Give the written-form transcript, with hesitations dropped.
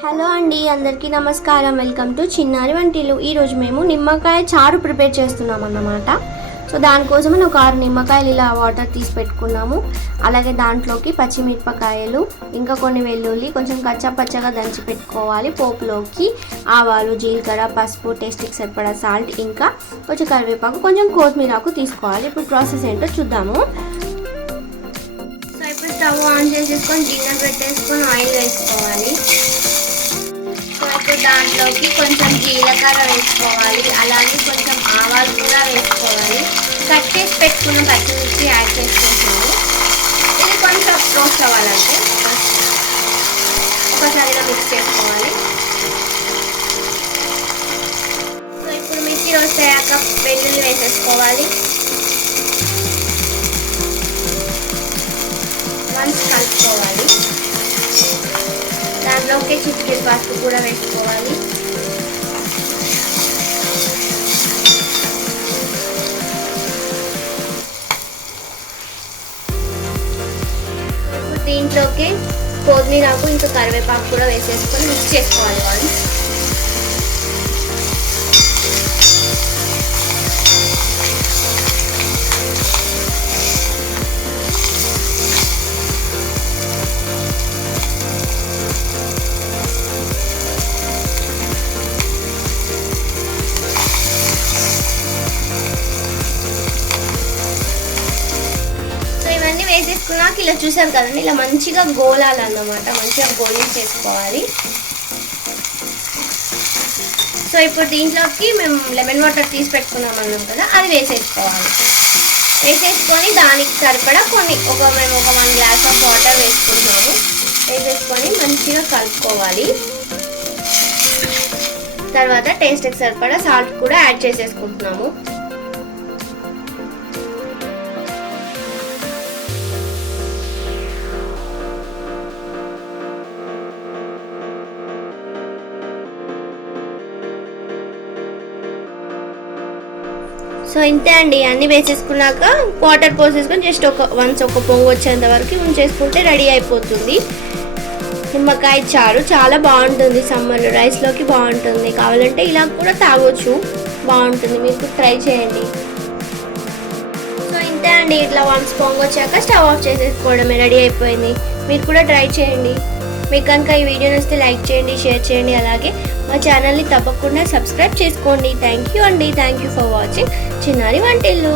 Hello అండి, అందరికీ నమస్కారం. వెల్కమ్ టు చిన్నారి వంటిల్లు. ఈరోజు మేము నిమ్మకాయ చారు ప్రిపేర్ చేస్తున్నాం అన్నమాట. సో దానికోసం ఒక 6 నిమ్మకాయలు ఇలా వాటర్ తీసి పెట్టుకున్నాము. అలాగే దాంట్లోకి పచ్చిమిరపకాయలు, ఇంకా కొన్ని వెల్లుల్లి, కొంచెం కచ్చపచ్చగా దంచి పెట్టుకోవాలి. పోపులోకి ఆవాలు, జీలకర్ర, పసుపు, టేస్ట్కి సరిపడా సాల్ట్, ఇంకా కొంచెం కరివేపాకు, కొంచెం కొత్తిమీరకు తీసుకోవాలి. ఇప్పుడు ప్రాసెస్ ఏంటో చూద్దాము. సో ఇప్పుడు స్టవ్ ఆన్ చేసేసుకొని గిన్నె పెట్టేసుకొని ఆయిల్ వేసుకోవాలి. ఇప్పుడు దాంట్లోకి కొంచెం జీలకర్ర వేసుకోవాలి, అలాగే కొంచెం ఆవాలు కూడా వేసుకోవాలి. కట్ చేసి పెట్టుకున్న పచ్చిమిర్చి యాడ్ చేసుకుంటాము. ఇది కొంచెం రోస్ట్ అవ్వాలంటే ఒకసారిగా మిక్స్ చేసుకోవాలి. సో ఇప్పుడు మిర్చి రోస్ట్ అయ్యాక వెల్లుల్లి వేసేసుకోవాలి. వన్స్ కలుపుకోవాలి. దాంట్లోకి చిటికెడు పసుపు కూడా వేసుకోవాలి. దీంట్లోకి కొత్తిమీరకు ఇంకా కరివేపాకు కూడా వేసేసుకొని మిక్స్ చేసుకోవాలి వాళ్ళు. వేసేసుకున్నాక ఇలా చూసారు కదండి, ఇలా మంచిగా గోలాలన్నమాట. మంచిగా గోలింగ్ చేసుకోవాలి. సో ఇప్పుడు దీంట్లోకి మేము లెమన్ వాటర్ తీసి పెట్టుకున్నాం అన్నాం కదా, అది వేసేసుకోవాలి. వేసేసుకొని దానికి సరిపడా మేము ఒక 1 గ్లాస్ ఆఫ్ వాటర్ వేసుకుంటున్నాము. వేసేసుకొని మంచిగా కలుపుకోవాలి. తర్వాత టేస్ట్కి సరిపడా సాల్ట్ కూడా యాడ్ చేసేసుకుంటున్నాము. సో ఇంతే అండి, అన్నీ వేసేసుకున్నాక వాటర్ పోసేసుకొని జస్ట్ ఒక పొంగు వచ్చేంత వరకు ఉంచేసుకుంటే రెడీ అయిపోతుంది. నిమ్మకాయ చారు చాలా బాగుంటుంది. సమ్మర్లో రైస్లోకి బాగుంటుంది. కావాలంటే ఇలా కూడా తాగొచ్చు, బాగుంటుంది. మీరు ట్రై చేయండి. సో ఇంతే అండి, ఇట్లా పొంగు వచ్చాక స్టవ్ ఆఫ్ చేసేసుకోవడమే, రెడీ అయిపోయింది. మీరు కూడా ట్రై చేయండి. మీకు కనుక ఈ వీడియో నచ్చితే లైక్ చేయండి, షేర్ చేయండి, అలాగే మా ఛానల్ని తప్పకుండా సబ్స్క్రైబ్ చేసుకోండి. థ్యాంక్ యూ అండి. థ్యాంక్ యూ ఫర్ వాచింగ్ చిన్నారి వంటిల్లు.